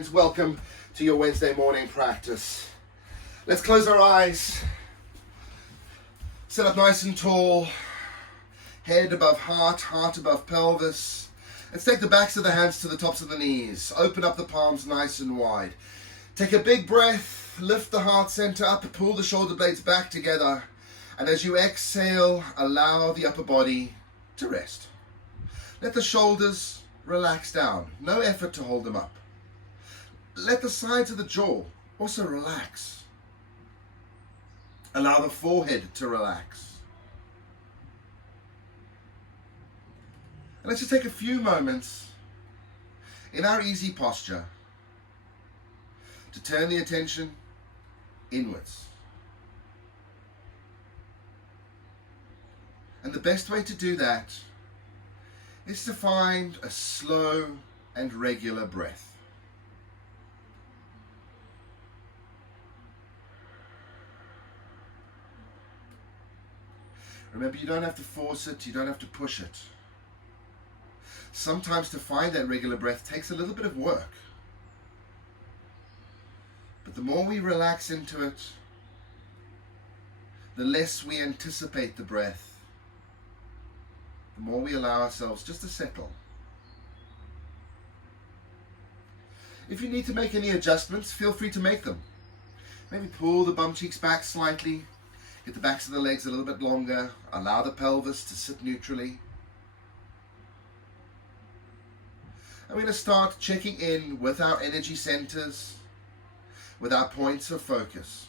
friends, welcome to your Wednesday morning practice. Let's close our eyes, sit up nice and tall, head above heart, heart above pelvis. Let's take the backs of the hands to the tops of the knees, open up the palms nice and wide. Take a big breath, lift the heart center up, pull the shoulder blades back together, and as you exhale, allow the upper body to rest. Let the shoulders relax down, no effort to hold them up. Let the sides of the jaw also relax. Allow the forehead to relax. And let's just take a few moments in our easy posture to turn the attention inwards. And the best way to do that is to find a slow and regular breath. Remember, you don't have to force it, you don't have to push it. Sometimes to find that regular breath takes a little bit of work. But the more we relax into it, the less we anticipate the breath, the more we allow ourselves just to settle. If you need to make any adjustments, feel free to make them. Maybe pull the bum cheeks back slightly, get the backs of the legs a little bit longer, allow the pelvis to sit neutrally. I'm going to start checking in with our energy centers, with our points of focus.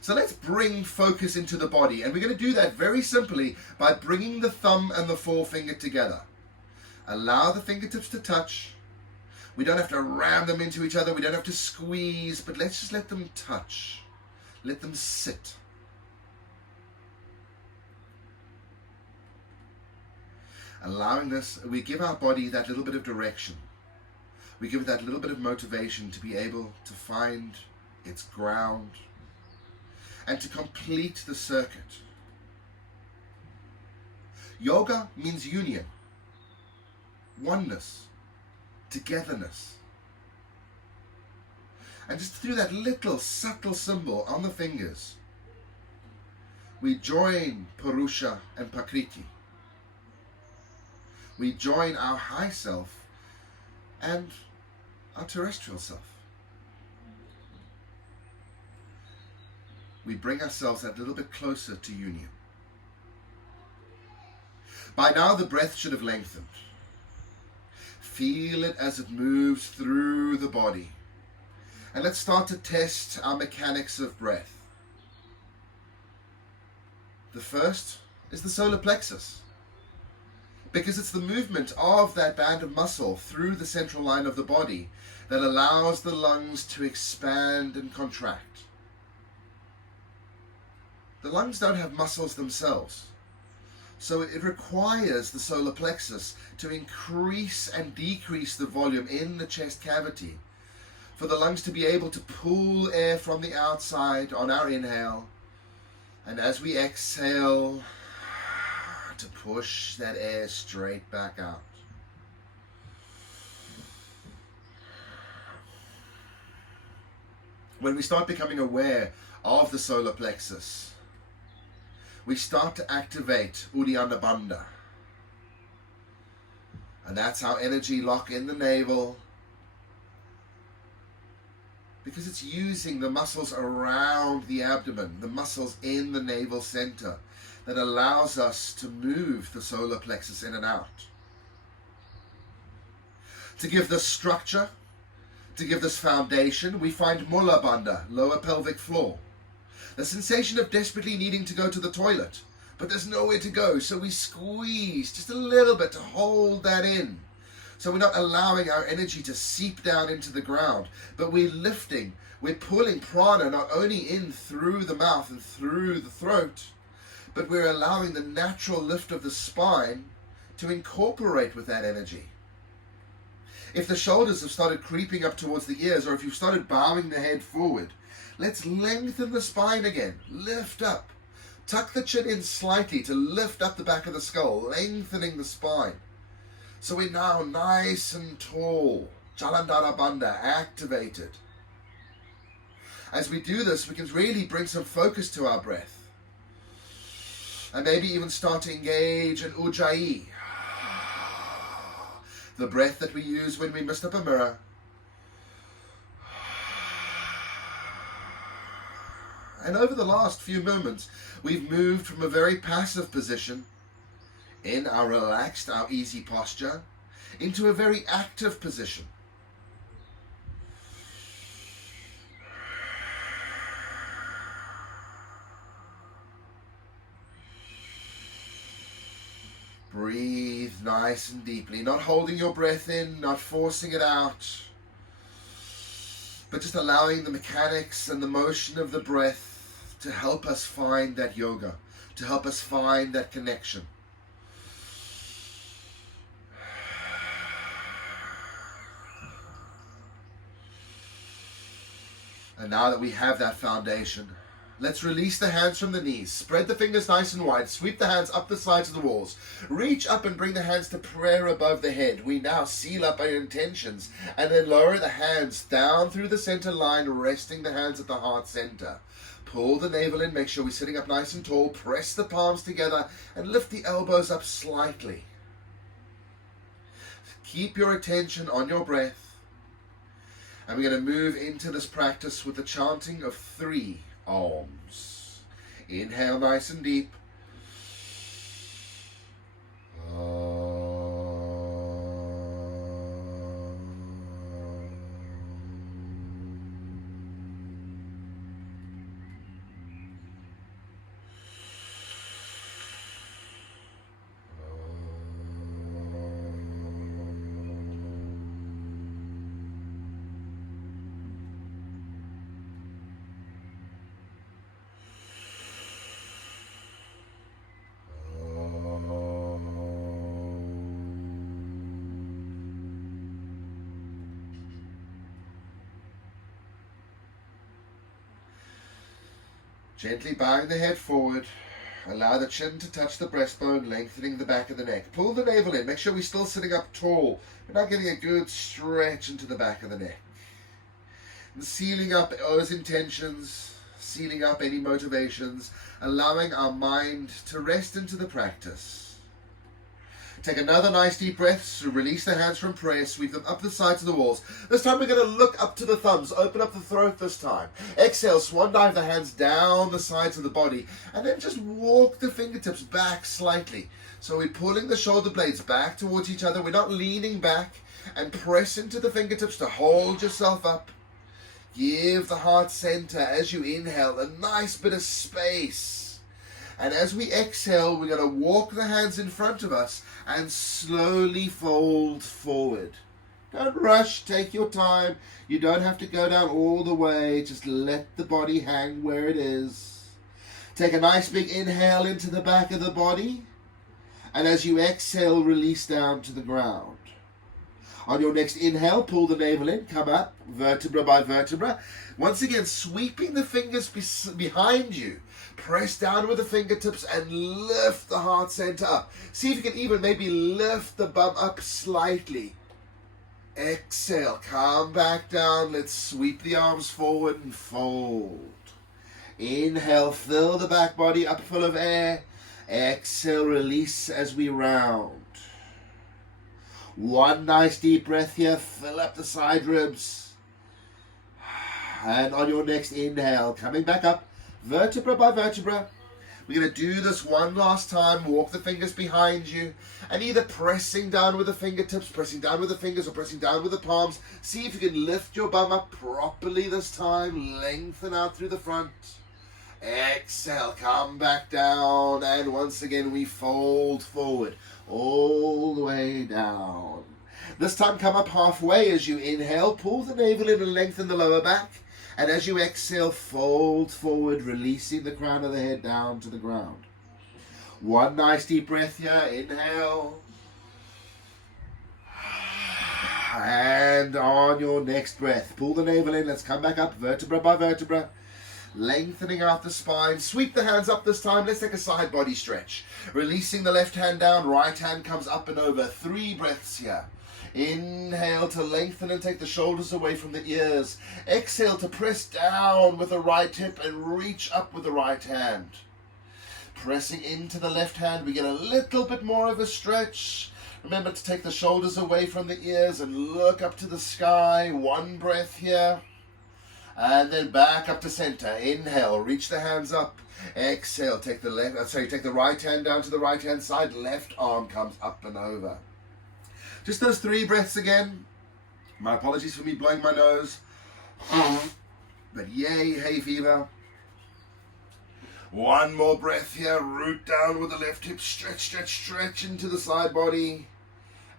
So let's bring focus into the body, and we're going to do that very simply by bringing the thumb and the forefinger together. Allow the fingertips to touch. We don't have to ram them into each other, we don't have to squeeze, but let's just let them touch. Let them sit. Allowing this, we give our body that little bit of direction. We give it that little bit of motivation to be able to find its ground and to complete the circuit. Yoga means union, oneness, togetherness. And just through that little subtle symbol on the fingers, we join Purusha and Prakriti. We join our high self and our terrestrial self. We bring ourselves that little bit closer to union. By now the breath should have lengthened. Feel it as it moves through the body. And let's start to test our mechanics of breath. The first is the solar plexus, because it's the movement of that band of muscle through the central line of the body that allows the lungs to expand and contract. The lungs don't have muscles themselves, so it requires the solar plexus to increase and decrease the volume in the chest cavity for the lungs to be able to pull air from the outside on our inhale, and as we exhale, to push that air straight back out. When we start becoming aware of the solar plexus, we start to activate Uddiyana Bandha. And that's our energy lock in the navel, because it's using the muscles around the abdomen, the muscles in the navel center, that allows us to move the solar plexus in and out. To give this structure, to give this foundation, we find Mula Bandha, lower pelvic floor. The sensation of desperately needing to go to the toilet, but there's nowhere to go, so we squeeze just a little bit to hold that in. So we're not allowing our energy to seep down into the ground, but we're lifting, we're pulling prana not only in through the mouth and through the throat, but we're allowing the natural lift of the spine to incorporate with that energy. If the shoulders have started creeping up towards the ears, or if you've started bowing the head forward, let's lengthen the spine again. Lift up. Tuck the chin in slightly to lift up the back of the skull, lengthening the spine. So we're now nice and tall, Jalandhara Bandha activated. As we do this, we can really bring some focus to our breath. And maybe even start to engage in Ujjayi, the breath that we use when we mist up a mirror. And over the last few moments, we've moved from a very passive position in our relaxed, our easy posture, into a very active position. Breathe nice and deeply, not holding your breath in, not forcing it out, but just allowing the mechanics and the motion of the breath to help us find that yoga, to help us find that connection. And now that we have that foundation, let's release the hands from the knees. Spread the fingers nice and wide. Sweep the hands up the sides of the walls. Reach up and bring the hands to prayer above the head. We now seal up our intentions and then lower the hands down through the center line, resting the hands at the heart center. Pull the navel in. Make sure we're sitting up nice and tall. Press the palms together and lift the elbows up slightly. Keep your attention on your breath. And we're going to move into this practice with the chanting of 3 Oms. Inhale nice and deep. Gently bowing the head forward. Allow the chin to touch the breastbone, lengthening the back of the neck. Pull the navel in. Make sure we're still sitting up tall. We're not getting a good stretch into the back of the neck. And sealing up those intentions, sealing up any motivations, allowing our mind to rest into the practice. Take another nice deep breath. So release the hands from prayer. Sweep them up the sides of the walls. This time we're going to look up to the thumbs. Open up the throat this time. Exhale. Swan dive the hands down the sides of the body. And then just walk the fingertips back slightly. So we're pulling the shoulder blades back towards each other. We're not leaning back. And press into the fingertips to hold yourself up. Give the heart center as you inhale a nice bit of space. And as we exhale, we're going to walk the hands in front of us and slowly fold forward. Don't rush, take your time. You don't have to go down all the way. Just let the body hang where it is. Take a nice big inhale into the back of the body. And as you exhale, release down to the ground. On your next inhale, pull the navel in, come up, vertebra by vertebra. Once again, sweeping the fingers behind you. Press down with the fingertips and lift the heart center up. See if you can even maybe lift the bum up slightly. Exhale, come back down. Let's sweep the arms forward and fold. Inhale, fill the back body up full of air. Exhale, release as we round. One nice deep breath here. Fill up the side ribs. And on your next inhale, coming back up, vertebra by vertebra. We're going to do this one last time. Walk the fingers behind you. And either pressing down with the fingertips, pressing down with the fingers, or pressing down with the palms. See if you can lift your bum up properly this time. Lengthen out through the front. Exhale, come back down. And once again, we fold forward. All the way down. This time come up halfway as you inhale. Pull the navel in and lengthen the lower back. And as you exhale, fold forward, releasing the crown of the head down to the ground. One nice deep breath here. Inhale. And on your next breath, pull the navel in. Let's come back up, vertebra by vertebra. Lengthening out the spine. Sweep the hands up this time. Let's take a side body stretch. Releasing the left hand down. Right hand comes up and over. 3 breaths here. Inhale to lengthen and take the shoulders away from the ears. Exhale to press down with the right hip and reach up with the right hand. Pressing into the left hand, we get a little bit more of a stretch. Remember to take the shoulders away from the ears and look up to the sky. 1 breath here. And then back up to center. Inhale, reach the hands up. Exhale, take the right hand down to the right hand side. Left arm comes up and over. Just those 3 breaths again. My apologies for me blowing my nose. But yay, hay fever. 1 more breath here. Root down with the left hip. Stretch, stretch, stretch into the side body.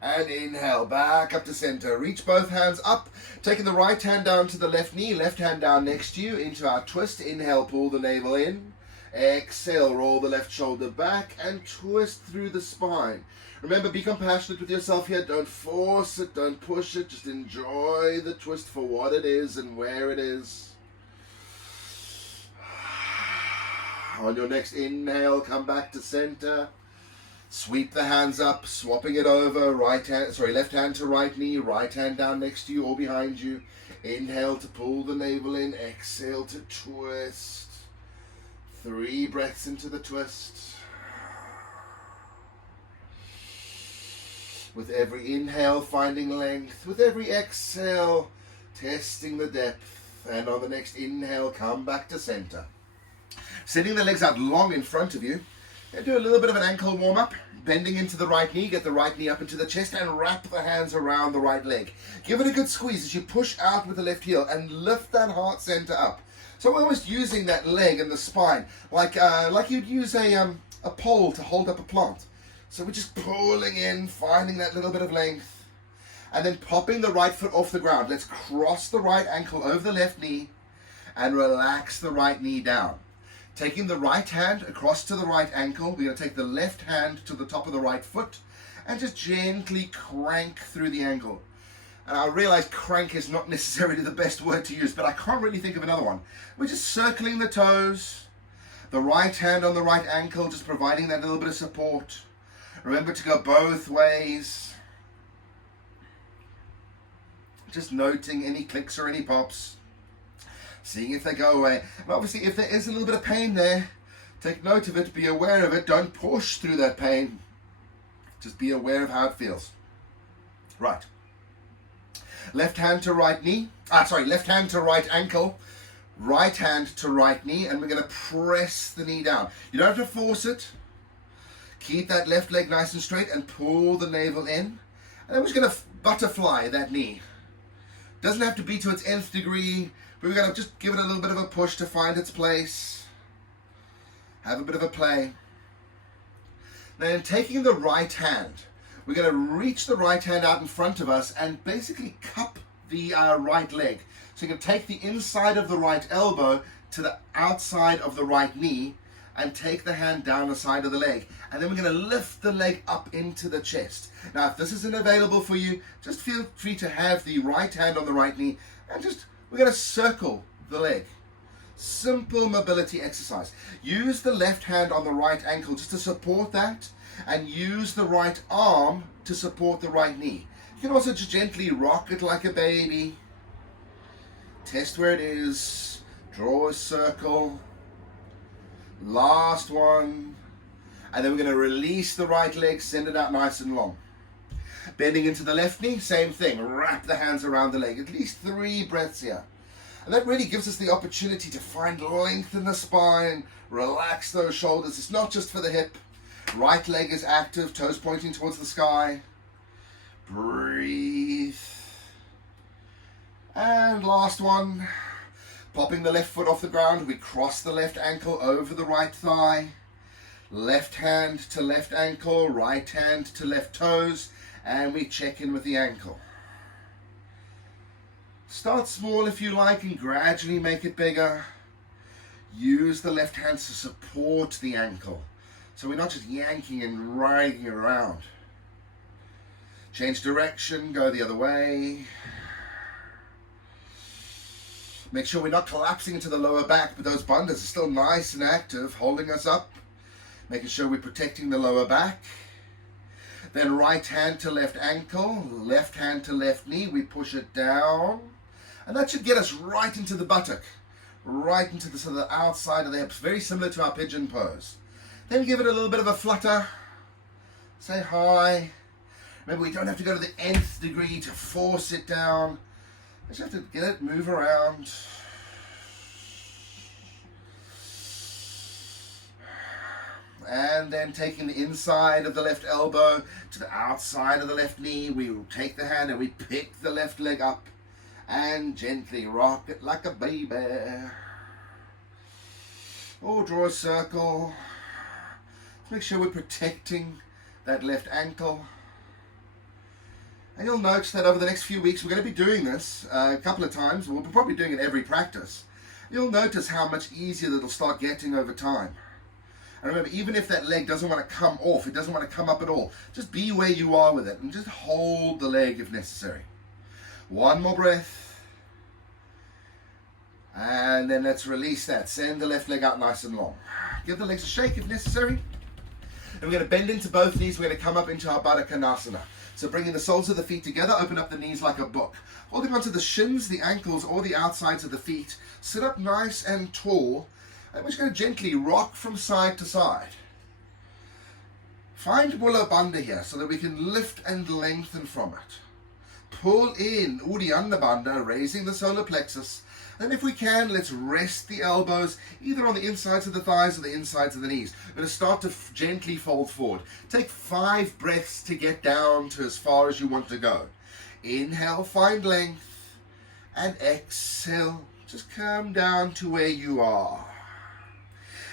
And inhale, back up to center. Reach both hands up. Taking the right hand down to the left knee. Left hand down next to you into our twist. Inhale, pull the navel in. Exhale, roll the left shoulder back and twist through the spine. Remember, be compassionate with yourself here. Don't force it, don't push it. Just enjoy the twist for what it is and where it is. On your next inhale, come back to center. Sweep the hands up, swapping it over. Left hand to right knee, right hand down next to you or behind you. Inhale to pull the navel in. Exhale to twist. 3 breaths into the twist. With every inhale, finding length. With every exhale, testing the depth. And on the next inhale, come back to center. Sending the legs out long in front of you. And do a little bit of an ankle warm-up. Bending into the right knee, get the right knee up into the chest and wrap the hands around the right leg. Give it a good squeeze as you push out with the left heel and lift that heart center up. So we're almost using that leg and the spine like you'd use a pole to hold up a plant. So we're just pulling in, finding that little bit of length, and then popping the right foot off the ground. Let's cross the right ankle over the left knee and relax the right knee down. Taking the right hand across to the right ankle, we're going to take the left hand to the top of the right foot and just gently crank through the ankle. And I realize crank is not necessarily the best word to use, but I can't really think of another one. We're just circling the toes, the right hand on the right ankle, just providing that little bit of support. Remember to go both ways. Just noting any clicks or any pops. Seeing if they go away. And obviously if there is a little bit of pain there, take note of it, be aware of it. Don't push through that pain. Just be aware of how it feels. Right. Left hand to right knee. Left hand to right ankle. Right hand to right knee. And we're going to press the knee down. You don't have to force it. Keep that left leg nice and straight and pull the navel in. And then we're just going to butterfly that knee. Doesn't have to be to its nth degree. But we're going to just give it a little bit of a push to find its place. Have a bit of a play. Then taking the right hand, we're going to reach the right hand out in front of us and basically cup the right leg. So you can take the inside of the right elbow to the outside of the right knee and take the hand down the side of the leg. And then we're going to lift the leg up into the chest. Now, if this isn't available for you, just feel free to have the right hand on the right knee and we're going to circle the leg. Simple mobility exercise. Use the left hand on the right ankle just to support that, and use the right arm to support the right knee. You can also just gently rock it like a baby. Test where it is. Draw a circle. Last one. And then we're going to release the right leg, send it out nice and long. Bending into the left knee, same thing. Wrap the hands around the leg. At least 3 breaths here. And that really gives us the opportunity to find length in the spine. Relax those shoulders. It's not just for the hip. Right leg is active, toes pointing towards the sky. Breathe. And last one. Popping the left foot off the ground. We cross the left ankle over the right thigh. Left hand to left ankle, right hand to left toes. And we check in with the ankle. Start small if you like and gradually make it bigger. Use the left hand to support the ankle. So we're not just yanking and riding around. Change direction, go the other way. Make sure we're not collapsing into the lower back, but those bandhas are still nice and active, holding us up. Making sure we're protecting the lower back. Then right hand to left ankle, left hand to left knee. We push it down. And that should get us right into the buttock. Right into the, sort of the outside of the hips. Very similar to our pigeon pose. Then give it a little bit of a flutter. Say hi. Remember, we don't have to go to the nth degree to force it down. Just have to get it, move around. And then taking the inside of the left elbow to the outside of the left knee, we will take the hand and we pick the left leg up and gently rock it like a baby. Or draw a circle. Make sure we're protecting that left ankle. And you'll notice that over the next few weeks, we're going to be doing this a couple of times. We'll be probably doing it every practice. You'll notice how much easier it'll start getting over time. And remember, even if that leg doesn't want to come off, it doesn't want to come up at all, just be where you are with it and just hold the leg if necessary. One more breath. And then let's release that. Send the left leg out nice and long. Give the legs a shake if necessary. And we're going to bend into both knees. We're going to come up into our Baddha Konasana. So bringing the soles of the feet together, open up the knees like a book. Holding onto the shins, the ankles, or the outsides of the feet. Sit up nice and tall. And we're just going to gently rock from side to side. Find Mula Bandha here so that we can lift and lengthen from it. Pull in Uddiyana Bandha, raising the solar plexus. And if we can, let's rest the elbows either on the insides of the thighs or the insides of the knees. We're going to start to gently fold forward. Take 5 breaths to get down to as far as you want to go. Inhale, find length. And exhale, just come down to where you are.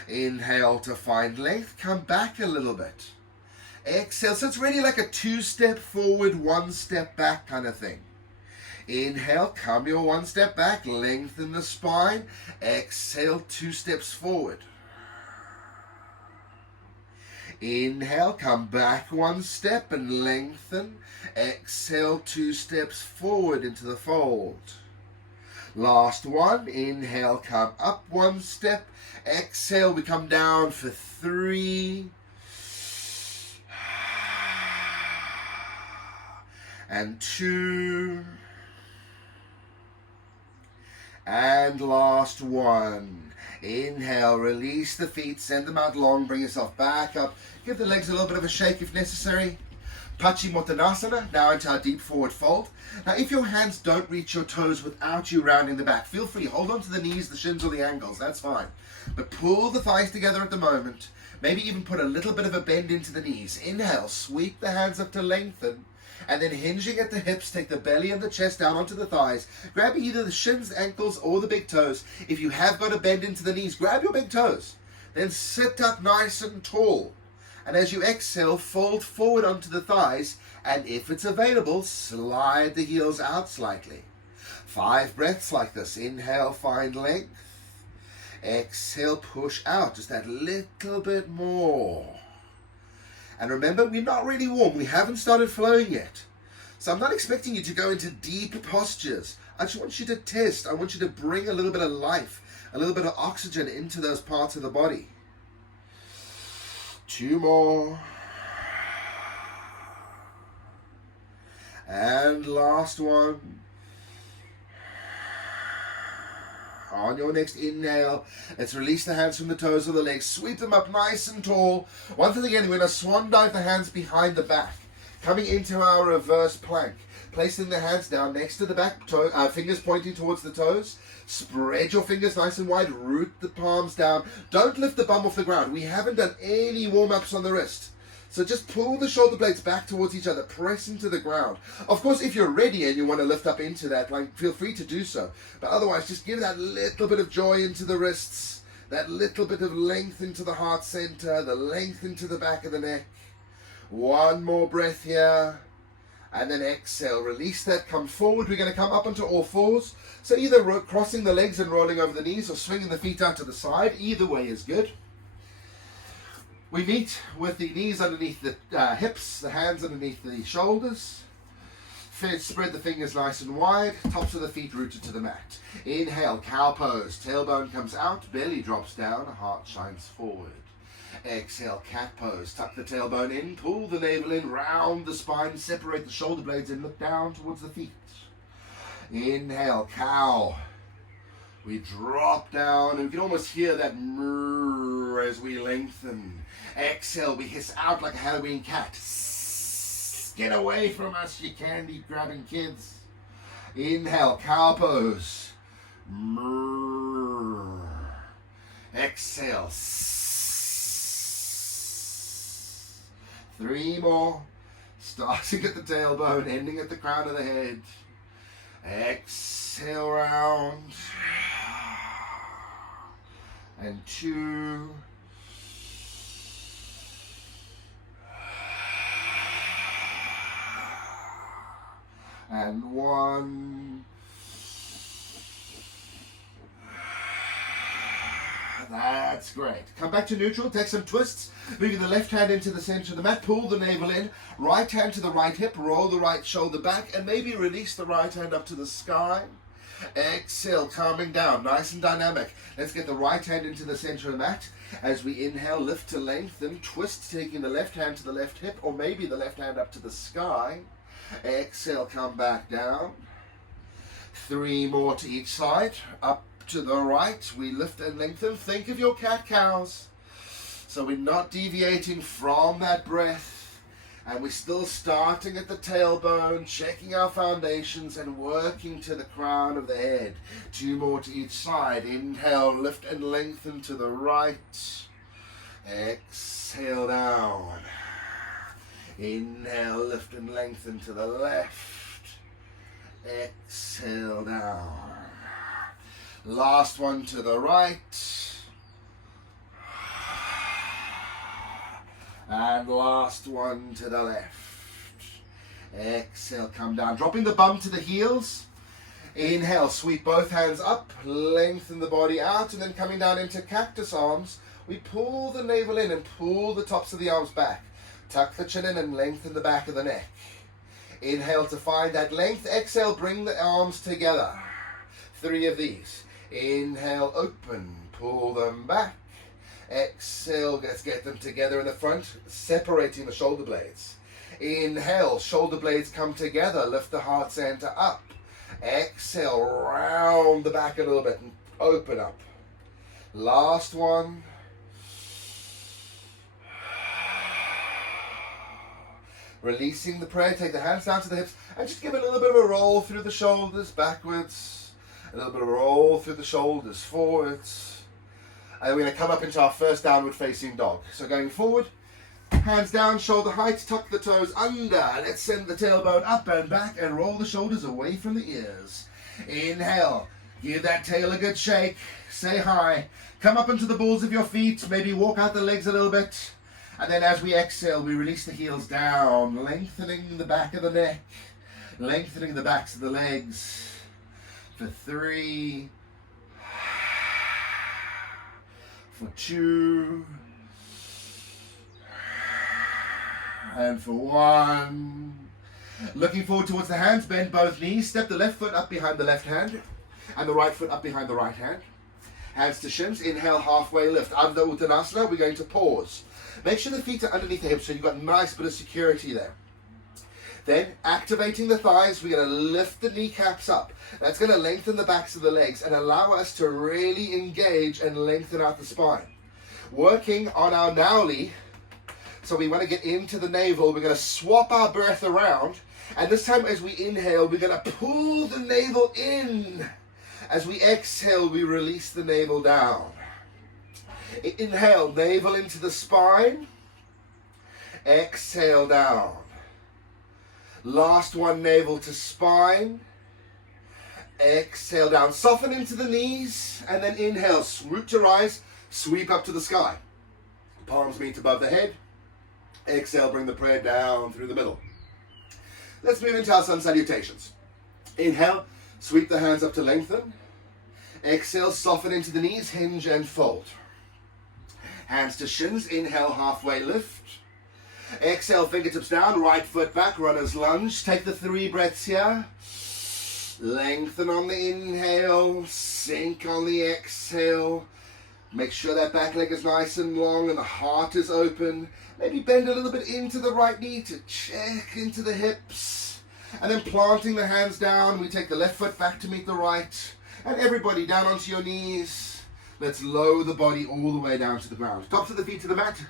Inhale to find length, come back a little bit. Exhale, so it's really like a 2-step forward, 1 step back kind of thing. Inhale, come your 1 step back, lengthen the spine. Exhale, 2 steps forward. Inhale, come back 1 step and lengthen. Exhale, 2 steps forward into the fold. Last one, inhale, come up 1 step. Exhale, we come down for 3. And 2. And last one. Inhale, release the feet, send them out long, bring yourself back up. Give the legs a little bit of a shake if necessary. Monotonous, now into our deep forward fold. Now if your hands don't reach your toes without you rounding the back, feel free, hold on to the knees, the shins or the ankles, that's fine. But pull the thighs together at the moment. Maybe even put a little bit of a bend into the knees. Inhale, sweep the hands up to lengthen. And then hinging at the hips, take the belly and the chest down onto the thighs. Grab either the shins, ankles, or the big toes. If you have got a bend into the knees, grab your big toes. Then sit up nice and tall. And as you exhale, fold forward onto the thighs. And if it's available, slide the heels out slightly. 5 breaths like this. Inhale, find length. Exhale, push out just that little bit more. And remember, we're not really warm. We haven't started flowing yet. So I'm not expecting you to go into deep postures. I just want you to test. I want you to bring a little bit of life, a little bit of oxygen into those parts of the body. 2 more. And last one. On your next inhale, let's release the hands from the toes of the legs. Sweep them up nice and tall. Once again, we're going to swan dive the hands behind the back. Coming into our reverse plank. Placing the hands down next to the back, fingers pointing towards the toes. Spread your fingers nice and wide. Root the palms down. Don't lift the bum off the ground. We haven't done any warm-ups on the wrist. So just pull the shoulder blades back towards each other, press into the ground. Of course, if you're ready and you want to lift up into that, feel free to do so. But otherwise, just give that little bit of joy into the wrists, that little bit of length into the heart center, the length into the back of the neck. 1 more breath here. And then exhale, release that, come forward. We're going to come up onto all fours. So either crossing the legs and rolling over the knees or swinging the feet out to the side. Either way is good. We meet with the knees underneath the hips, the hands underneath the shoulders. Spread the fingers nice and wide, tops of the feet rooted to the mat. Inhale, cow pose, tailbone comes out, belly drops down, heart shines forward. Exhale, cat pose, tuck the tailbone in, pull the navel in, round the spine, separate the shoulder blades and look down towards the feet. Inhale, cow. We drop down, and we can almost hear that murr as we lengthen. Exhale, we hiss out like a Halloween cat. Get away from us, you candy grabbing kids. Inhale, cow pose. Murr. Exhale. 3 more. Starting at the tailbone, ending at the crown of the head. Exhale round. And 2. And 1. That's great. Come back to neutral, take some twists, moving the left hand into the center of the mat, pull the navel in, right hand to the right hip, roll the right shoulder back, and maybe release the right hand up to the sky. Exhale, calming down, nice and dynamic. Let's get the right hand into the center of the mat. As we inhale, lift to lengthen, twist, taking the left hand to the left hip, or maybe the left hand up to the sky. Exhale, come back down. 3 more to each side. Up to the right, we lift and lengthen. Think of your cat-cows. So we're not deviating from that breath. And we're still starting at the tailbone, checking our foundations and working to the crown of the head. 2 more to each side. Inhale, lift and lengthen to the right. Exhale down. Inhale, lift and lengthen to the left. Exhale down. Last one to the right. And last one to the left. Exhale, come down. Dropping the bum to the heels. Inhale, sweep both hands up. Lengthen the body out. And then coming down into cactus arms, we pull the navel in and pull the tops of the arms back. Tuck the chin in and lengthen the back of the neck. Inhale to find that length. Exhale, bring the arms together. 3 of these. Inhale, open, pull them back. Exhale, let's get them together in the front, separating the shoulder blades. Inhale, shoulder blades come together, lift the heart center up. Exhale, round the back a little bit and open up. Last one. Releasing the prayer, take the hands down to the hips and just give a little bit of a roll through the shoulders backwards. A little bit of a roll through the shoulders forwards. And then we're going to come up into our first downward facing dog. So going forward, hands down, shoulder height, tuck the toes under. Let's send the tailbone up and back and roll the shoulders away from the ears. Inhale, give that tail a good shake. Say hi. Come up into the balls of your feet, maybe walk out the legs a little bit. And then as we exhale, we release the heels down, lengthening the back of the neck, lengthening the backs of the legs. For 3, for 2, and for 1. Looking forward towards the hands, bend both knees, step the left foot up behind the left hand, and the right foot up behind the right hand. Hands to shins, inhale, halfway lift. Under Uttanasana, we're going to pause. Make sure the feet are underneath the hips so you've got a nice bit of security there. Then, activating the thighs, we're going to lift the kneecaps up. That's going to lengthen the backs of the legs and allow us to really engage and lengthen out the spine. Working on our Nauli, so we want to get into the navel. We're going to swap our breath around. And this time as we inhale, we're going to pull the navel in. As we exhale, we release the navel down. Inhale, navel into the spine. Exhale down. Last one, navel to spine. Exhale down. Soften into the knees. And then inhale, root to rise, sweep up to the sky. Palms meet above the head. Exhale, bring the prayer down through the middle. Let's move into our sun salutations. Inhale, sweep the hands up to lengthen. Exhale, soften into the knees, hinge and fold. Hands to shins, inhale, halfway lift. Exhale, fingertips down, right foot back, runner's lunge. Take the 3 breaths here. Lengthen on the inhale, sink on the exhale. Make sure that back leg is nice and long and the heart is open. Maybe bend a little bit into the right knee to check into the hips. And then planting the hands down, we take the left foot back to meet the right. And everybody down onto your knees. Let's lower the body all the way down to the ground. Tops of the feet to the mat.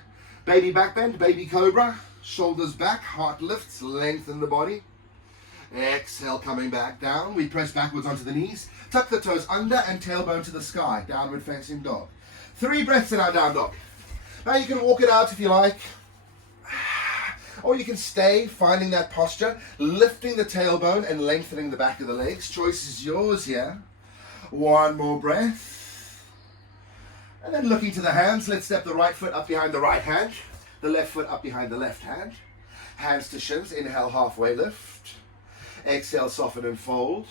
Baby back bend, baby cobra. Shoulders back, heart lifts, lengthen the body. Exhale, coming back down. We press backwards onto the knees. Tuck the toes under and tailbone to the sky. Downward facing dog. 3 breaths in our down dog. Now you can walk it out if you like. Or you can stay, finding that posture, lifting the tailbone and lengthening the back of the legs. Choice is yours here. 1 more breath. And then looking to the hands, let's step the right foot up behind the right hand. The left foot up behind the left hand. Hands to shins. Inhale, halfway lift. Exhale, soften and fold.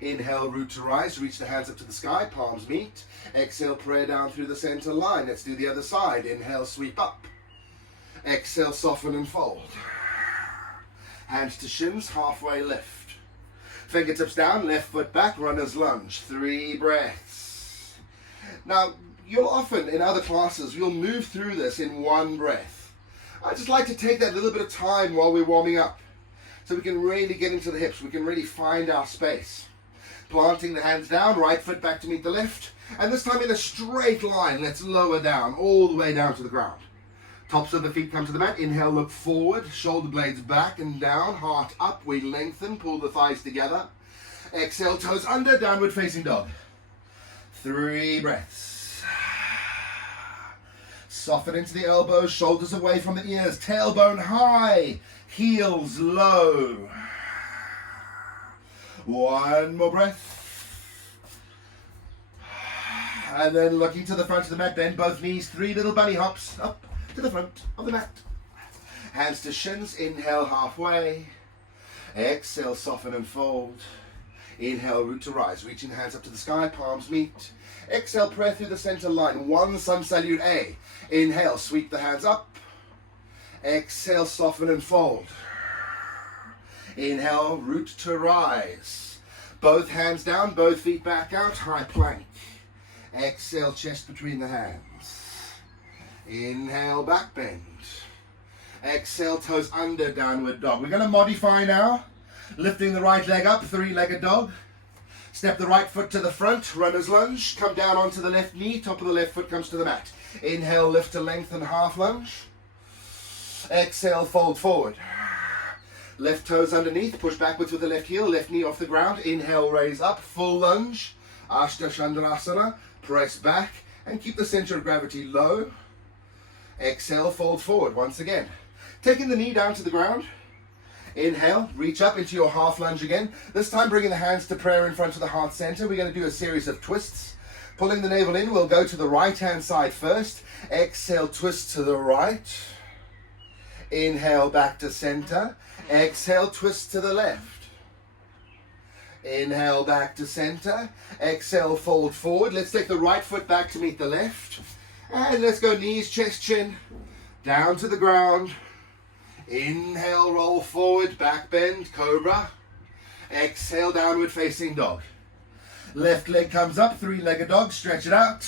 Inhale, root to rise. Reach the hands up to the sky. Palms meet. Exhale, prayer down through the center line. Let's do the other side. Inhale, sweep up. Exhale, soften and fold. Hands to shins, halfway lift. Fingertips down, left foot back, runner's lunge. 3 breaths. Now, you'll often, in other classes, you'll move through this in 1 breath. I just like to take that little bit of time while we're warming up, so we can really get into the hips, we can really find our space. Planting the hands down, right foot back to meet the left, and this time in a straight line, let's lower down, all the way down to the ground. Tops of the feet come to the mat. Inhale, look forward, shoulder blades back and down, heart up. We lengthen, pull the thighs together. Exhale, toes under, downward facing dog. 3 breaths. Soften into the elbows, shoulders away from the ears, tailbone high, heels low. 1 more breath. And then looking to the front of the mat, bend both knees, 3 little bunny hops up to the front of the mat. Hands to shins, inhale halfway. Exhale, soften and fold. Inhale, root to rise, reaching the hands up to the sky, palms meet. Exhale, prayer through the center line, 1 sun salute A. Inhale, sweep the hands up. Exhale, soften and fold. Inhale, root to rise. Both hands down, both feet back out, high plank. Exhale, chest between the hands. Inhale, back bend. Exhale, toes under, downward dog. We're going to modify now. Lifting the right leg up, 3-legged dog. Step the right foot to the front, runner's lunge. Come down onto the left knee, top of the left foot comes to the mat. Inhale, lift to lengthen, half lunge. Exhale, fold forward. Left toes underneath, push backwards with the left heel, left knee off the ground. Inhale, raise up, full lunge. Ashta Chandrasana, press back and keep the center of gravity low. Exhale, fold forward once again. Taking the knee down to the ground. Inhale, reach up into your half lunge again. This time bringing the hands to prayer in front of the heart center. We're going to do a series of twists. Pulling the navel in, we'll go to the right hand side first. Exhale, twist to the right. Inhale, back to center. Exhale, twist to the left. Inhale, back to center. Exhale, fold forward. Let's take the right foot back to meet the left. And let's go knees, chest, chin, down to the ground. Inhale, roll forward, back bend, cobra. Exhale, downward facing dog. Left leg comes up, 3-legged dog, stretch it out.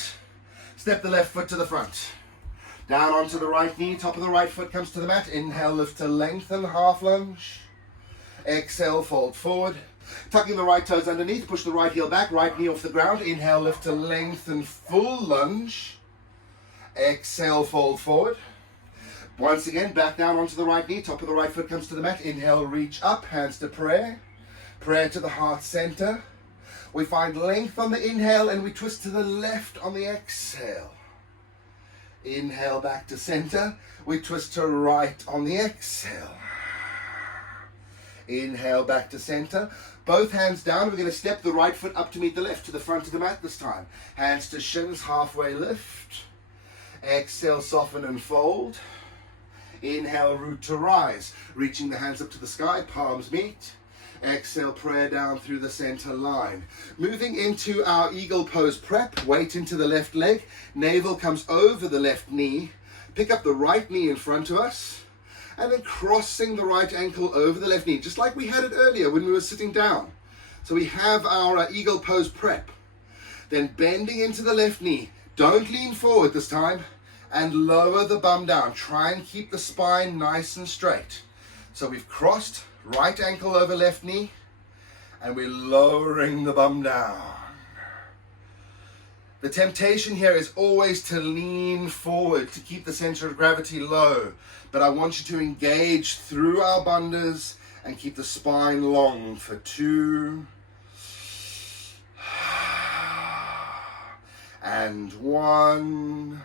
Step the left foot to the front. Down onto the right knee, top of the right foot comes to the mat. Inhale, lift to lengthen, half lunge. Exhale, fold forward. Tucking the right toes underneath, push the right heel back, right knee off the ground. Inhale, lift to lengthen, full lunge. Exhale, fold forward. Once again, back down onto the right knee, top of the right foot comes to the mat. Inhale, reach up, hands to prayer. Prayer to the heart center. We find length on the inhale and we twist to the left on the exhale. Inhale, back to center. We twist to right on the exhale. Inhale, back to center. Both hands down. We're going to step the right foot up to meet the left, to the front of the mat this time. Hands to shins, halfway lift. Exhale, soften and fold. Inhale, root to rise. Reaching the hands up to the sky, palms meet. Exhale, prayer down through the center line. Moving into our eagle pose prep. Weight into the left leg. Navel comes over the left knee. Pick up the right knee in front of us. And then crossing the right ankle over the left knee, just like we had it earlier when we were sitting down. So we have our eagle pose prep. Then bending into the left knee. Don't lean forward this time. And lower the bum down. Try and keep the spine nice and straight. So we've crossed right ankle over left knee. And we're lowering the bum down. The temptation here is always to lean forward to keep the center of gravity low. But I want you to engage through our bandhas and keep the spine long for 2 and 1.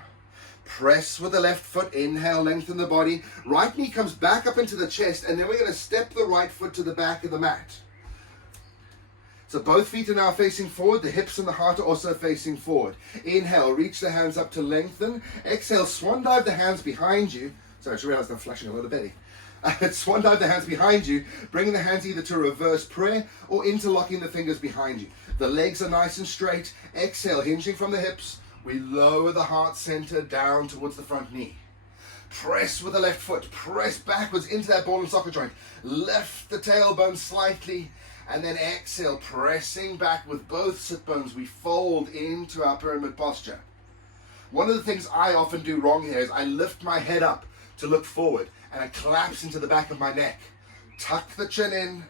Press with the left foot, inhale, lengthen the body. Right knee comes back up into the chest, and then we're going to step the right foot to the back of the mat. So both feet are now facing forward, the hips and the heart are also facing forward. Inhale, reach the hands up to lengthen. Exhale, swan dive the hands behind you. Sorry, I just realized I'm flashing a little belly. Swan dive the hands behind you, bringing the hands either to reverse prayer or interlocking the fingers behind you. The legs are nice and straight. Exhale, hinging from the hips. We lower the heart center down towards the front knee. Press with the left foot. Press backwards into that ball and socket joint. Lift the tailbone slightly. And then exhale, pressing back with both sit bones. We fold into our pyramid posture. One of the things I often do wrong here is I lift my head up to look forward. And I collapse into the back of my neck. Tuck the chin in.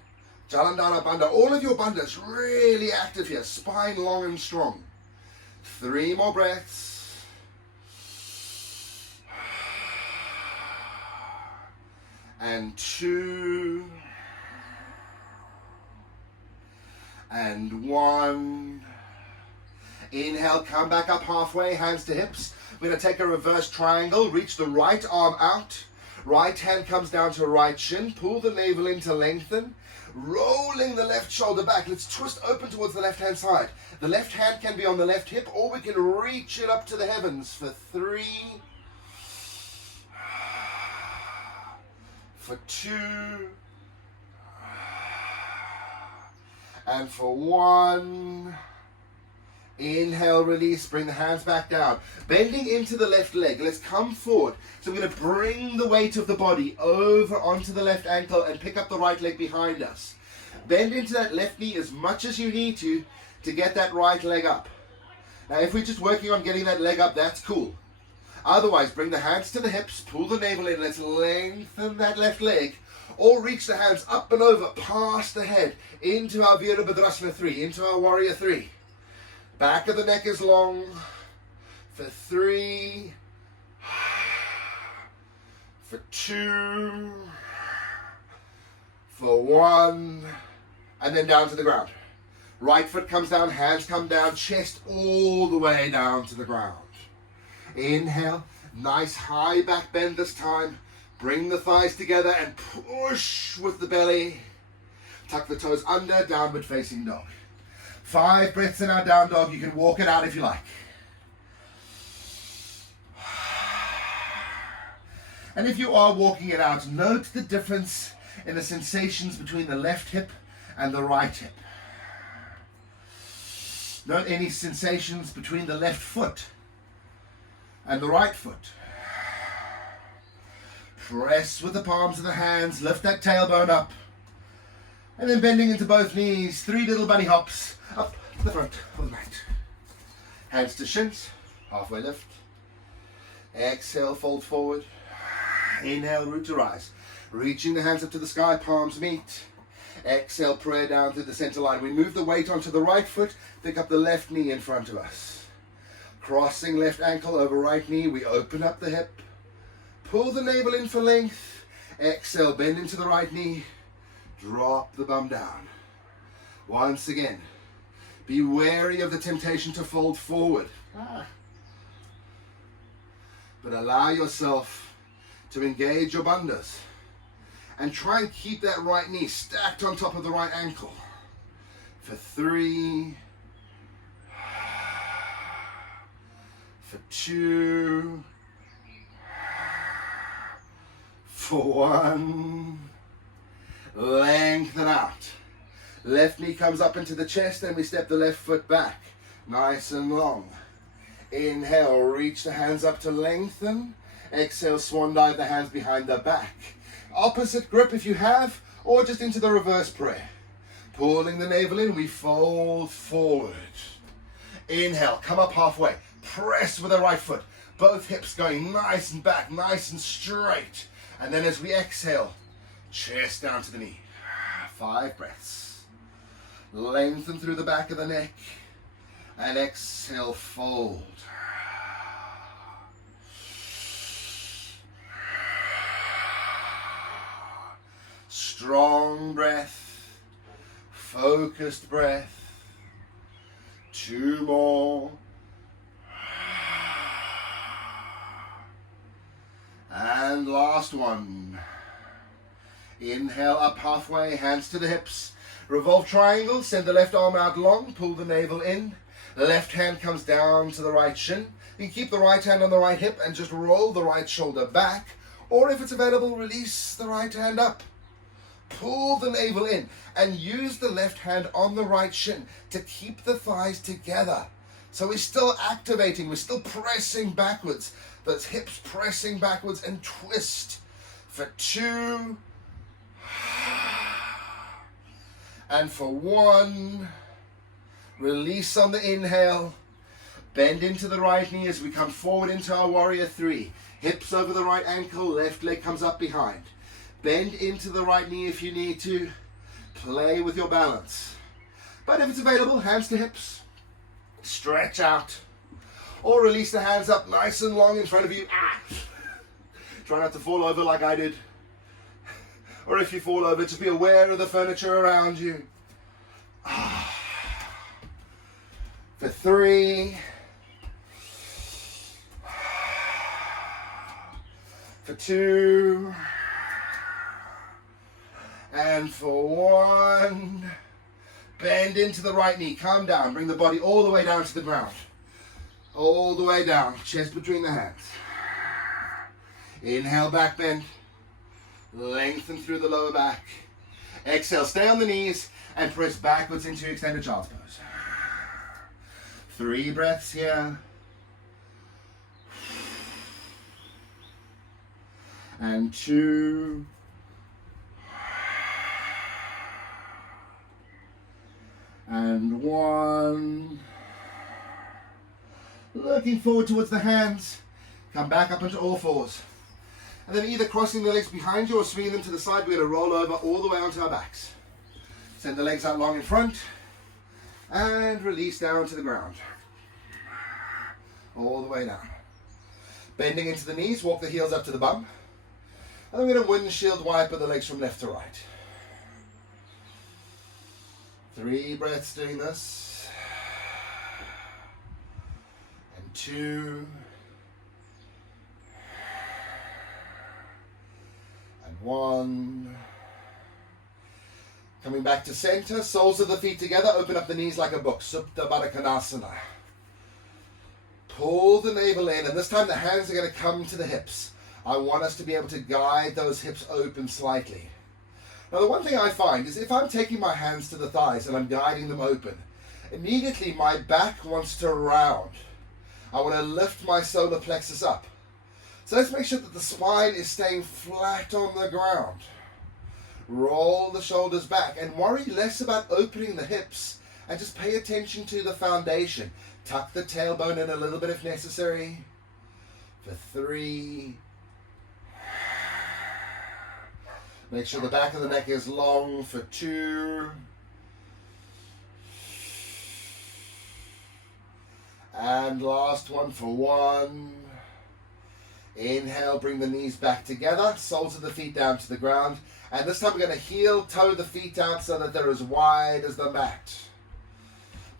Jalandhara Bandha. All of your bandhas really active here. Spine long and strong. 3 more breaths. And 2. And 1. Inhale, come back up halfway, hands to hips. We're going to take a reverse triangle. Reach the right arm out. Right hand comes down to right shin. Pull the navel in to lengthen. Rolling the left shoulder back. Let's twist open towards the left hand side. The left hand can be on the left hip, or we can reach it up to the heavens for 3, for 2, and for 1. Inhale, release, bring the hands back down. Bending into the left leg. Let's come forward. So we're going to bring the weight of the body over onto the left ankle and pick up the right leg behind us. Bend into that left knee as much as you need to get that right leg up. Now if we're just working on getting that leg up, that's cool. Otherwise, bring the hands to the hips, pull the navel in, let's lengthen that left leg, or reach the hands up and over, past the head, into our Virabhadrasana 3, into our Warrior 3. Back of the neck is long, for 3, for 2, for 1, and then down to the ground. Right foot comes down, hands come down, chest all the way down to the ground. Inhale, nice high back bend this time. Bring the thighs together and push with the belly. Tuck the toes under, downward facing dog. 5 breaths in our down dog. You can walk it out if you like. And if you are walking it out, note the difference in the sensations between the left hip and the right hip. Note any sensations between the left foot and the right foot. Press with the palms of the hands, lift that tailbone up. And then bending into both knees, 3 little bunny hops up the front of the mat. Hands to shins, halfway lift. Exhale, fold forward. Inhale, root to rise. Reaching the hands up to the sky, palms meet. Exhale, prayer down through the center line. We move the weight onto the right foot, pick up the left knee in front of us. Crossing left ankle over right knee, we open up the hip. Pull the navel in for length. Exhale, bend into the right knee. Drop the bum down. Once again, be wary of the temptation to fold forward. But allow yourself to engage your bandhas. And try and keep that right knee stacked on top of the right ankle. For 3, for 2, for 1. Lengthen out. Left knee comes up into the chest, and we step the left foot back. Nice and long. Inhale, reach the hands up to lengthen. Exhale, swan dive the hands behind the back. Opposite grip if you have, or just into the reverse prayer. Pulling the navel in, we fold forward. Inhale, come up halfway. Press with the right foot. Both hips going nice and back, nice and straight. And then as we exhale, chest down to the knee. 5 breaths. Lengthen through the back of the neck. And exhale, fold. Strong breath. Focused breath. 2 more. And last one. Inhale up halfway, hands to the hips. Revolve triangle, send the left arm out long, pull the navel in. The left hand comes down to the right shin. You can keep the right hand on the right hip and just roll the right shoulder back. Or if it's available, release the right hand up. Pull the navel in and use the left hand on the right shin to keep the thighs together. So we're still activating, we're still pressing backwards. Those hips pressing backwards, and twist for 2. And for 1. Release on the inhale. Bend into the right knee as we come forward into our warrior 3. Hips over the right ankle, left leg comes up behind. Bend into the right knee if you need to. Play with your balance. But if it's available, hands to hips. Stretch out. Or release the hands up nice and long in front of you. Try not to fall over like I did. Or if you fall over, just be aware of the furniture around you. For 3. For 2. And for 1. Bend into the right knee. Calm down. Bring the body all the way down to the ground. All the way down. Chest between the hands. Inhale, back bend. Lengthen through the lower back. Exhale, stay on the knees and press backwards into extended child's pose. 3 breaths here. And 2. And 1. Looking forward towards the hands. Come back up into all fours. And then either crossing the legs behind you or swinging them to the side, we're going to roll over all the way onto our backs. Send the legs out long in front. And release down to the ground. All the way down. Bending into the knees, walk the heels up to the bum. And then we're going to windshield wiper the legs from left to right. 3 breaths doing this. And 2. And 1. Coming back to center, soles of the feet together, open up the knees like a book. Supta Baddha Konasana. Pull the navel in, and this time the hands are going to come to the hips. I want us to be able to guide those hips open slightly. Now the one thing I find is if I'm taking my hands to the thighs and I'm guiding them open, immediately my back wants to round. I want to lift my solar plexus up. So let's make sure that the spine is staying flat on the ground. Roll the shoulders back and worry less about opening the hips and just pay attention to the foundation. Tuck the tailbone in a little bit if necessary. For 3. Make sure the back of the neck is long for 2. And last one for 1. Inhale, bring the knees back together, soles of the feet down to the ground. And this time we're going to heel toe the feet out so that they're as wide as the mat.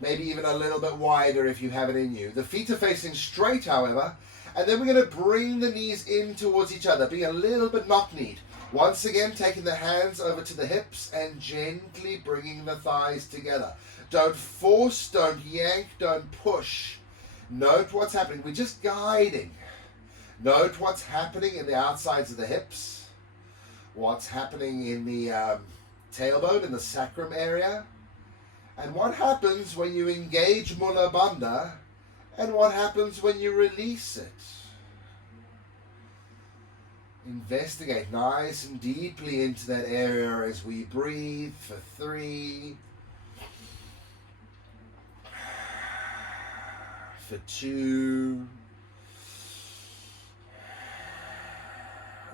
Maybe even a little bit wider if you have it in you. The feet are facing straight, however. And then we're going to bring the knees in towards each other, being a little bit knock-kneed. Once again, taking the hands over to the hips and gently bringing the thighs together. Don't force, don't yank, don't push. Note what's happening. We're just guiding. Note what's happening in the outsides of the hips. What's happening in the tailbone, in the sacrum area. And what happens when you engage Mula Bandha, and what happens when you release it. Investigate nice and deeply into that area as we breathe for 3, for 2,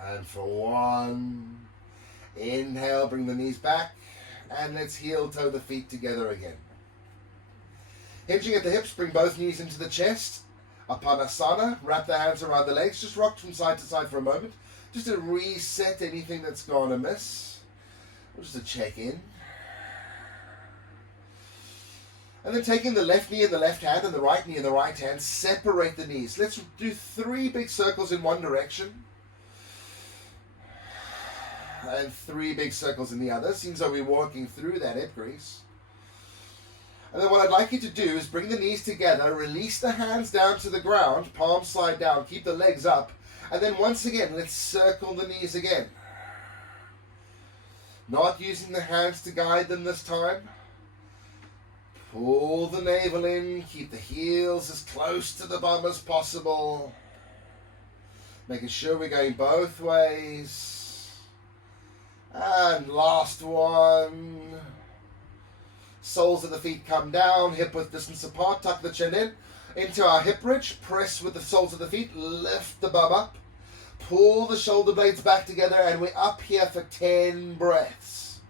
and for 1. Inhale, bring the knees back, and let's heel toe the feet together again. Hinging at the hips, bring both knees into the chest. Konasana, wrap the hands around the legs, just rock from side to side for a moment, just to reset anything that's gone amiss, or just to check in. And then taking the left knee in the left hand and the right knee in the right hand, separate the knees. Let's do 3 big circles in one direction, and 3 big circles in the other. Seems like we're walking through that hip crease. And then what I'd like you to do is bring the knees together, release the hands down to the ground, palms side down, keep the legs up, and then once again, let's circle the knees again. Not using the hands to guide them this time. Pull the navel in, keep the heels as close to the bum as possible. Making sure we're going both ways. And last one. Soles of the feet come down, hip width distance apart, tuck the chin in, into our hip bridge, press with the soles of the feet, lift the bum up, pull the shoulder blades back together, and we're up here for 10 breaths.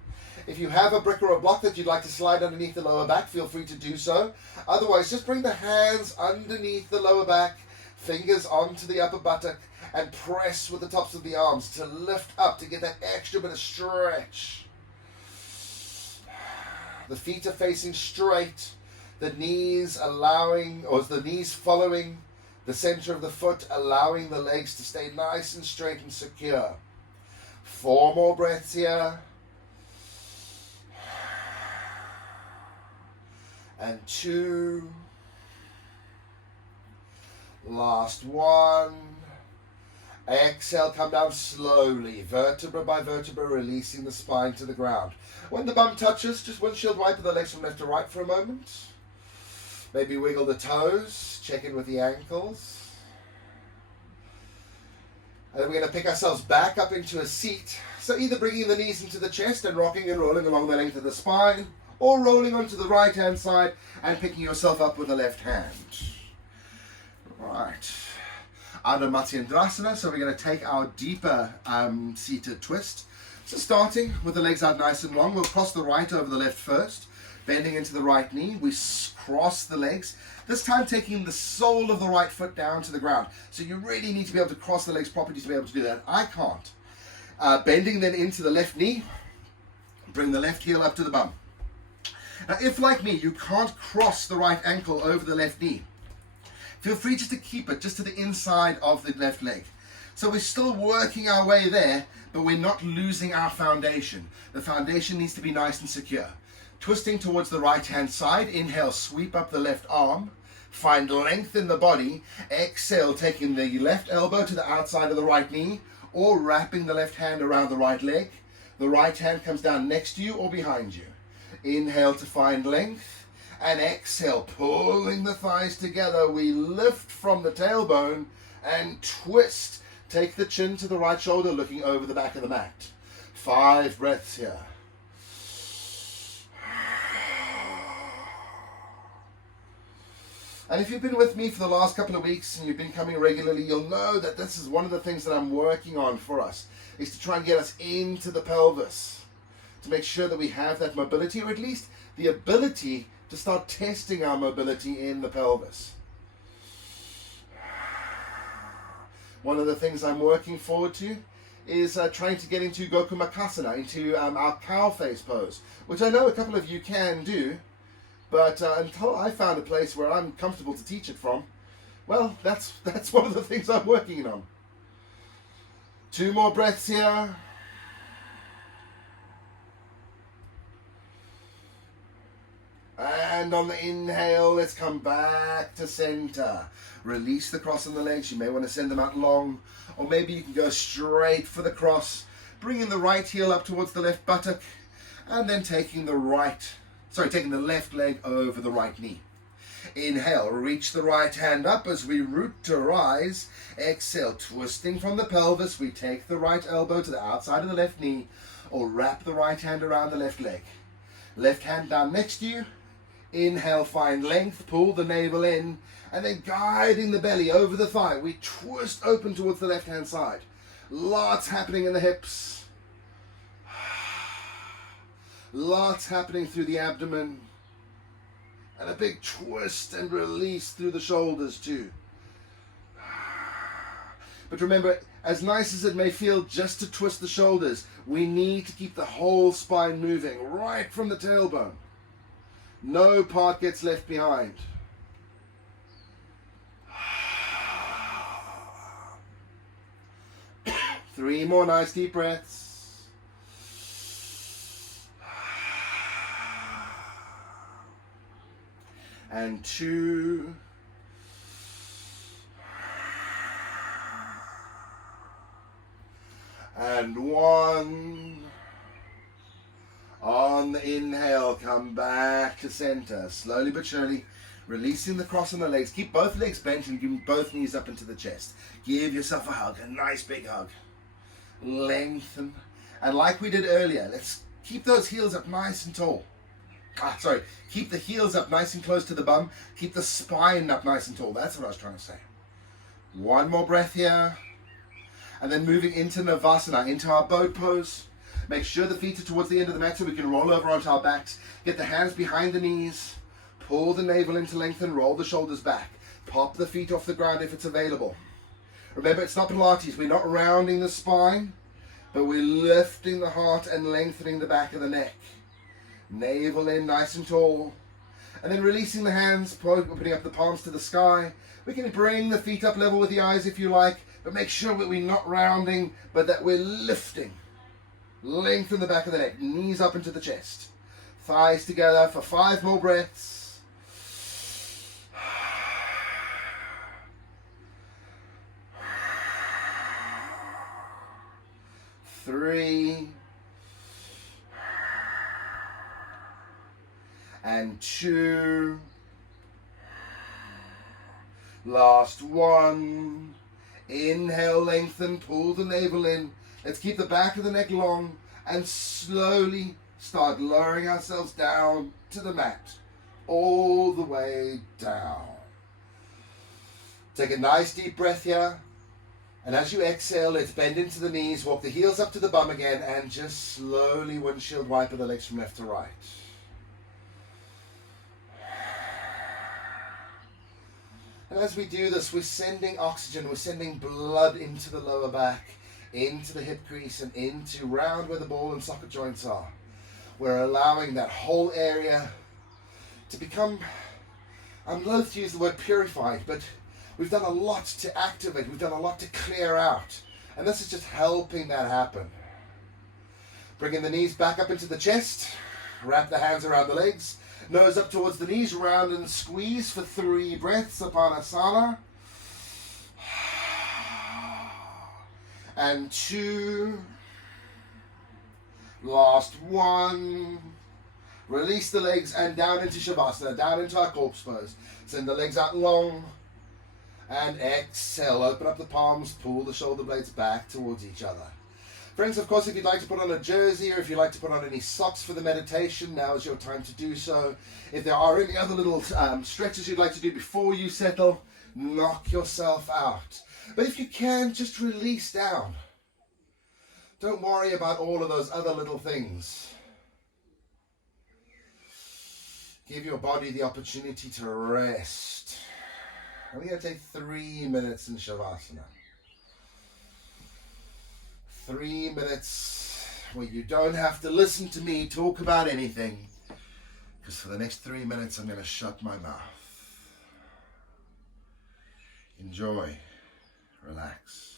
If you have a brick or a block that you'd like to slide underneath the lower back, feel free to do so. Otherwise, just bring the hands underneath the lower back, fingers onto the upper buttock, and press with the tops of the arms to lift up to get that extra bit of stretch. The feet are facing straight, the knees following the center of the foot, allowing the legs to stay nice and straight and secure. 4 more breaths here. And 2. Last 1. Exhale, come down slowly, vertebra by vertebra, releasing the spine to the ground. When the bum touches, just windshield wiper the legs from left to right for a moment. Maybe wiggle the toes, check in with the ankles. And then we're going to pick ourselves back up into a seat. So either bringing the knees into the chest and rocking and rolling along the length of the spine, or rolling onto the right hand side and picking yourself up with the left hand. Right. Adho Matsyendrasana, so we're going to take our deeper seated twist. So starting with the legs out nice and long, we'll cross the right over the left first, bending into the right knee. We cross the legs, this time taking the sole of the right foot down to the ground. So you really need to be able to cross the legs properly to be able to do that. I can't. Bending then into the left knee, bring the left heel up to the bum. Now if, like me, you can't cross the right ankle over the left knee, feel free just to keep it just to the inside of the left leg. So we're still working our way there, but we're not losing our foundation. The foundation needs to be nice and secure. Twisting towards the right hand side, inhale, sweep up the left arm, find length in the body, exhale, taking the left elbow to the outside of the right knee, or wrapping the left hand around the right leg. The right hand comes down next to you or behind you. Inhale to find length, and exhale, pulling the thighs together. We lift from the tailbone and twist. Take the chin to the right shoulder, looking over the back of the mat. 5 breaths here. And if you've been with me for the last couple of weeks and you've been coming regularly, you'll know that this is one of the things that I'm working on for us, is to try and get us into the pelvis, to make sure that we have that mobility, or at least the ability to start testing our mobility in the pelvis. One of the things I'm working forward to is trying to get into Gokumakasana, into our cow face pose, which I know a couple of you can do, but until I found a place where I'm comfortable to teach it from, well, that's one of the things I'm working on. 2 more breaths here. And on the inhale, let's come back to center. Release the cross on the legs. You may want to send them out long, or maybe you can go straight for the cross, bringing the right heel up towards the left buttock, and then taking the left leg over the right knee. Inhale, reach the right hand up as we root to rise. Exhale, twisting from the pelvis, we take the right elbow to the outside of the left knee or wrap the right hand around the left leg. Left hand down next to you. Inhale, find length, pull the navel in, and then guiding the belly over the thigh, we twist open towards the left hand side. Lots happening in the hips. Lots happening through the abdomen. And a big twist and release through the shoulders too. But remember, as nice as it may feel just to twist the shoulders, we need to keep the whole spine moving right from the tailbone. No part gets left behind. Three more nice deep breaths. And 2. And 1. On the inhale, come back to center. Slowly but surely, releasing the cross on the legs. Keep both legs bent and give both knees up into the chest. Give yourself a hug, a nice big hug. Lengthen. And like we did earlier, let's keep those heels up nice and tall. Keep the heels up nice and close to the bum. Keep the spine up nice and tall. That's what I was trying to say. One more breath here. And then moving into Navasana, into our boat pose. Make sure the feet are towards the end of the mat so we can roll over onto our backs. Get the hands behind the knees. Pull the navel into lengthen. Roll the shoulders back. Pop the feet off the ground if it's available. Remember, it's not Pilates. We're not rounding the spine, but we're lifting the heart and lengthening the back of the neck. Navel in nice and tall. And then releasing the hands, putting up the palms to the sky. We can bring the feet up level with the eyes if you like, but make sure that we're not rounding, but that we're lifting. Lengthen the back of the neck, knees up into the chest. Thighs together for 5 more breaths. 3. And 2. Last 1. Inhale, lengthen, pull the navel in. Let's keep the back of the neck long and slowly start lowering ourselves down to the mat. All the way down. Take a nice deep breath here. And as you exhale, let's bend into the knees, walk the heels up to the bum again, and just slowly windshield wiper the legs from left to right. And as we do this, we're sending oxygen, we're sending blood into the lower back, into the hip crease, and into round where the ball and socket joints are. We're allowing that whole area to become, I'm loath to use the word purified, but we've done a lot to activate, we've done a lot to clear out. And this is just helping that happen. Bringing the knees back up into the chest, wrap the hands around the legs, nose up towards the knees, round and squeeze for 3 breaths, Konasana. And 2. Last 1. Release the legs and down into Shavasana, down into our corpse pose. Send the legs out long. And exhale, open up the palms, pull the shoulder blades back towards each other. Friends, of course, if you'd like to put on a jersey or if you'd like to put on any socks for the meditation, now is your time to do so. If there are any other little stretches you'd like to do before you settle, knock yourself out. But if you can, just release down. Don't worry about all of those other little things. Give your body the opportunity to rest. We're going to take 3 minutes in Shavasana. 3 minutes where you don't have to listen to me talk about anything. Because for the next 3 minutes, I'm going to shut my mouth. Enjoy. Relax.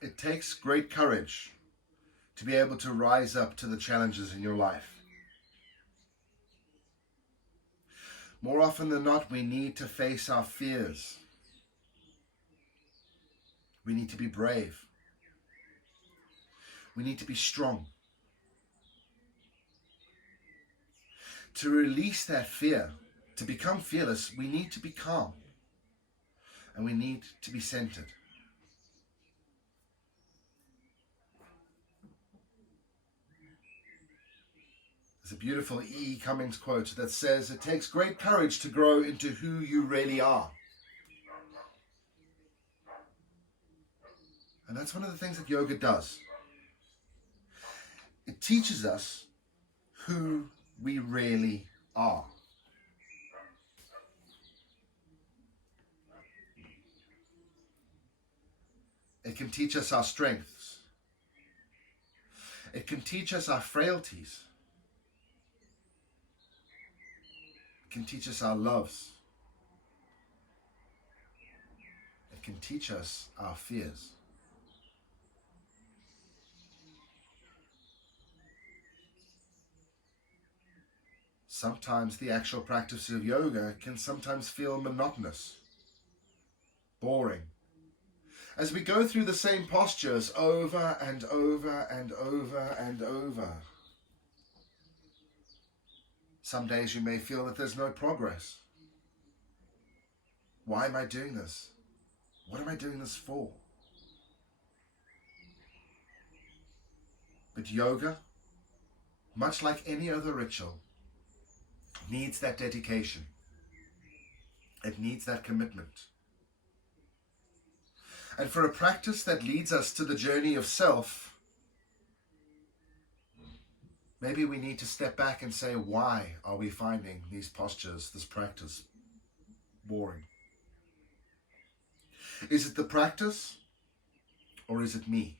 It takes great courage to be able to rise up to the challenges in your life. More often than not, we need to face our fears. We need to be brave. We need to be strong. To release that fear, to become fearless, we need to be calm. And we need to be centered. There's a beautiful Cummings quote that says, "It takes great courage to grow into who you really are." And that's one of the things that yoga does. It teaches us who we really are. It can teach us our strengths. It can teach us our frailties. It can teach us our loves. It can teach us our fears. Sometimes the actual practice of yoga can sometimes feel monotonous, boring, as we go through the same postures over and over and over and over. Some days you may feel that there's no progress. Why am I doing this? What am I doing this for? But yoga, much like any other ritual, needs that dedication. It needs that commitment. And for a practice that leads us to the journey of self, maybe we need to step back and say, why are we finding these postures, this practice, boring? Is it the practice or is it me?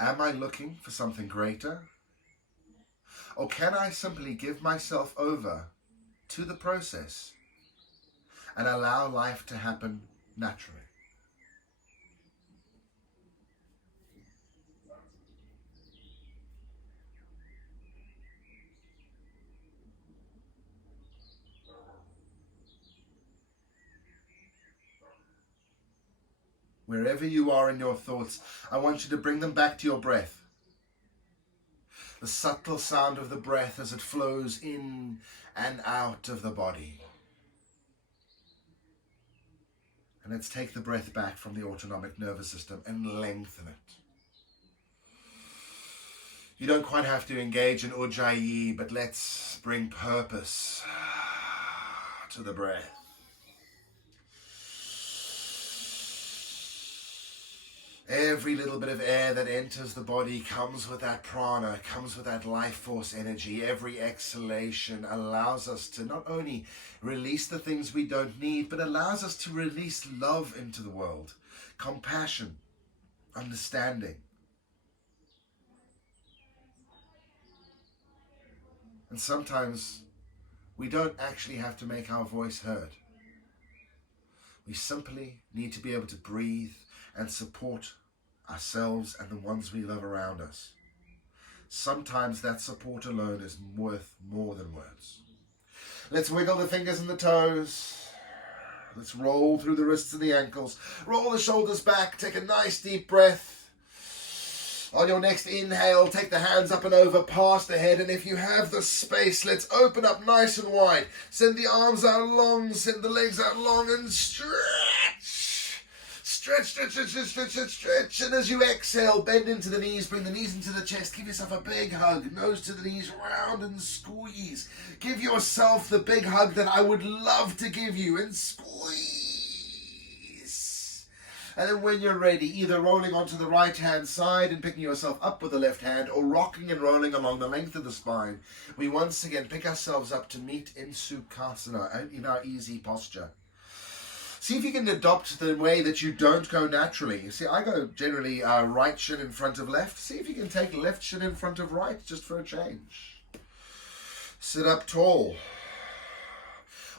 Am I looking for something greater? Or can I simply give myself over to the process and allow life to happen naturally? Wherever you are in your thoughts, I want you to bring them back to your breath. The subtle sound of the breath as it flows in and out of the body. And let's take the breath back from the autonomic nervous system and lengthen it. You don't quite have to engage in ujjayi, but let's bring purpose to the breath. Every little bit of air that enters the body comes with that prana, comes with that life force energy. Every exhalation allows us to not only release the things we don't need, but allows us to release love into the world, compassion, understanding. And sometimes we don't actually have to make our voice heard. We simply need to be able to breathe and support ourselves and the ones we love around us. Sometimes that support alone is worth more than words. Let's wiggle the fingers and the toes. Let's roll through the wrists and the ankles. Roll the shoulders back. Take a nice deep breath. On your next inhale, take the hands up and over past the head. And if you have the space, let's open up nice and wide. Send the arms out long. Send the legs out long and stretch. Stretch, stretch, stretch, stretch, stretch, stretch, stretch. And as you exhale, bend into the knees. Bring the knees into the chest. Give yourself a big hug. Nose to the knees, round and squeeze. Give yourself the big hug that I would love to give you. And squeeze. And then when you're ready, either rolling onto the right-hand side and picking yourself up with the left hand, or rocking and rolling along the length of the spine, we once again pick ourselves up to meet in Sukhasana, in our easy posture. See if you can adopt the way that you don't go naturally. You see, I go generally right shin in front of left. See if you can take left shin in front of right, just for a change. Sit up tall.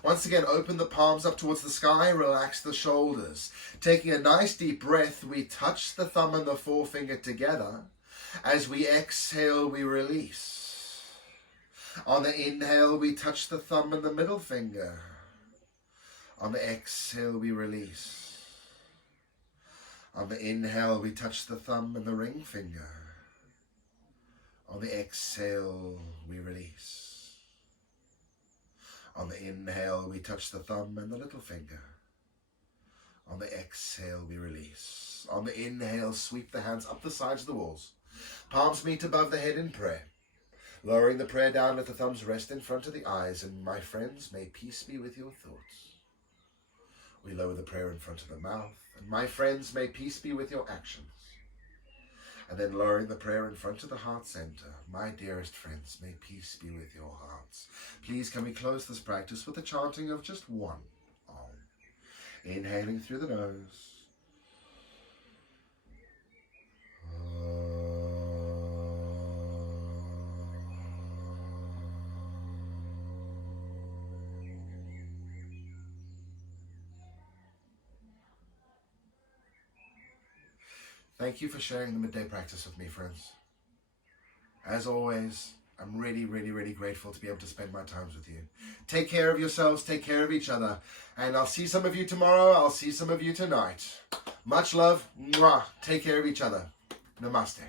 Once again, open the palms up towards the sky, relax the shoulders. Taking a nice deep breath, we touch the thumb and the forefinger together. As we exhale, we release. On the inhale, we touch the thumb and the middle finger. On the exhale, we release. On the inhale, we touch the thumb and the ring finger. On the exhale, we release. On the inhale, we touch the thumb and the little finger. On the exhale, we release. On the inhale, sweep the hands up the sides of the walls. Palms meet above the head in prayer. Lowering the prayer down, let the thumbs rest in front of the eyes. And my friends, may peace be with your thoughts. We lower the prayer in front of the mouth. And my friends, may peace be with your actions. And then lowering the prayer in front of the heart center. My dearest friends, may peace be with your hearts. Please can we close this practice with the chanting of just one Om. Inhaling through the nose. Thank you for sharing the midday practice with me, friends. As always, I'm really, really, really grateful to be able to spend my time with you. Take care of yourselves, take care of each other, and I'll see some of you tomorrow, I'll see some of you tonight. Much love, mwah. Take care of each other. Namaste.